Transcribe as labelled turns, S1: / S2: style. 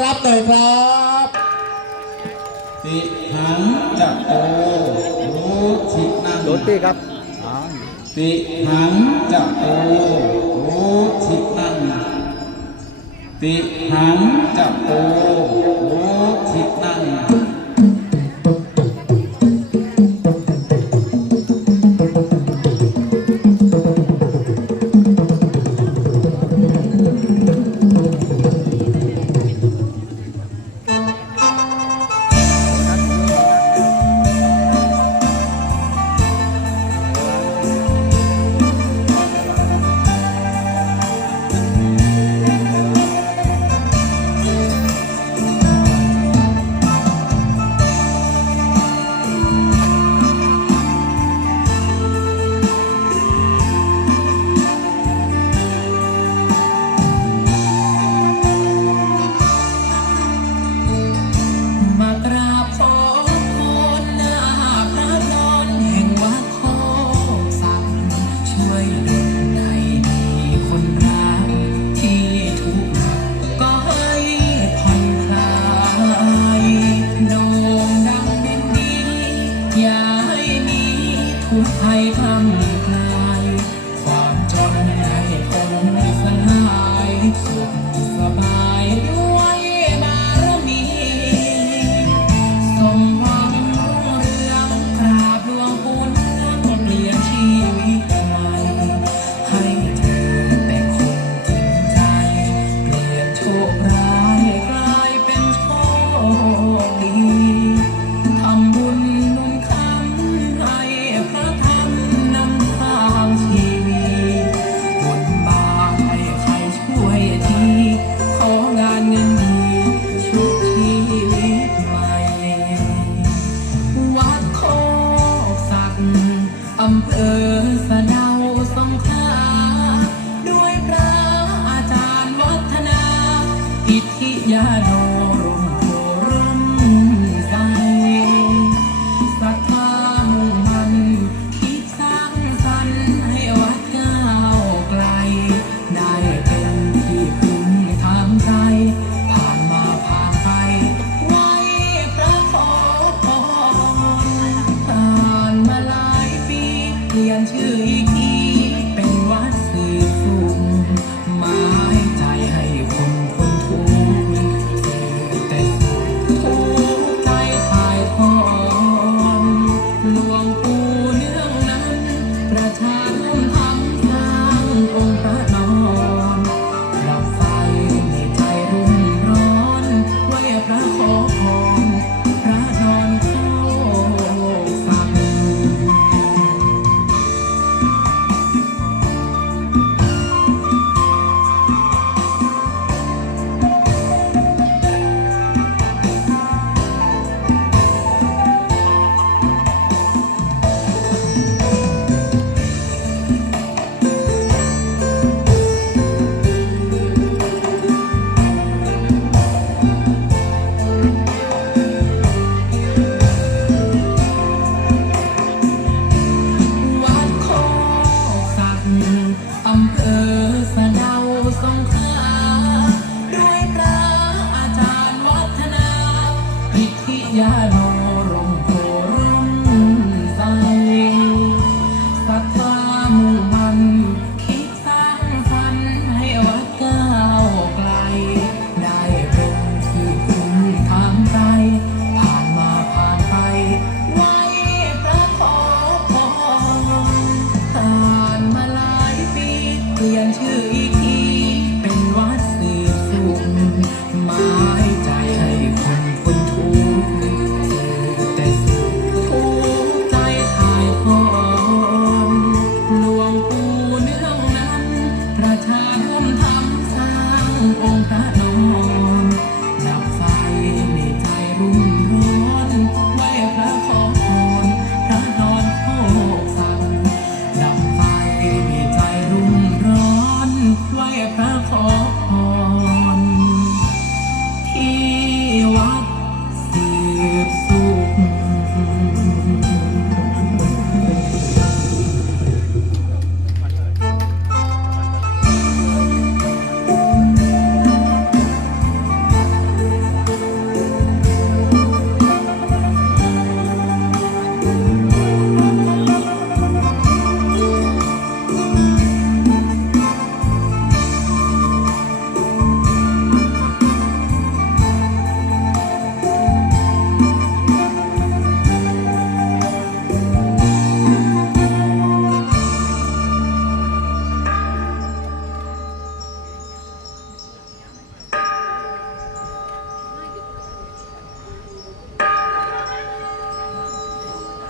S1: ครับหน่อยครับ
S2: สิหังจักโตรู้ชินัง
S3: โดนตีครับ
S2: สิหังจักโตรู้
S4: ชินังติหังจักโต อำเภอสนดา ลี่ยนชื่ออีกทีเป็นวัดสืบสุขมา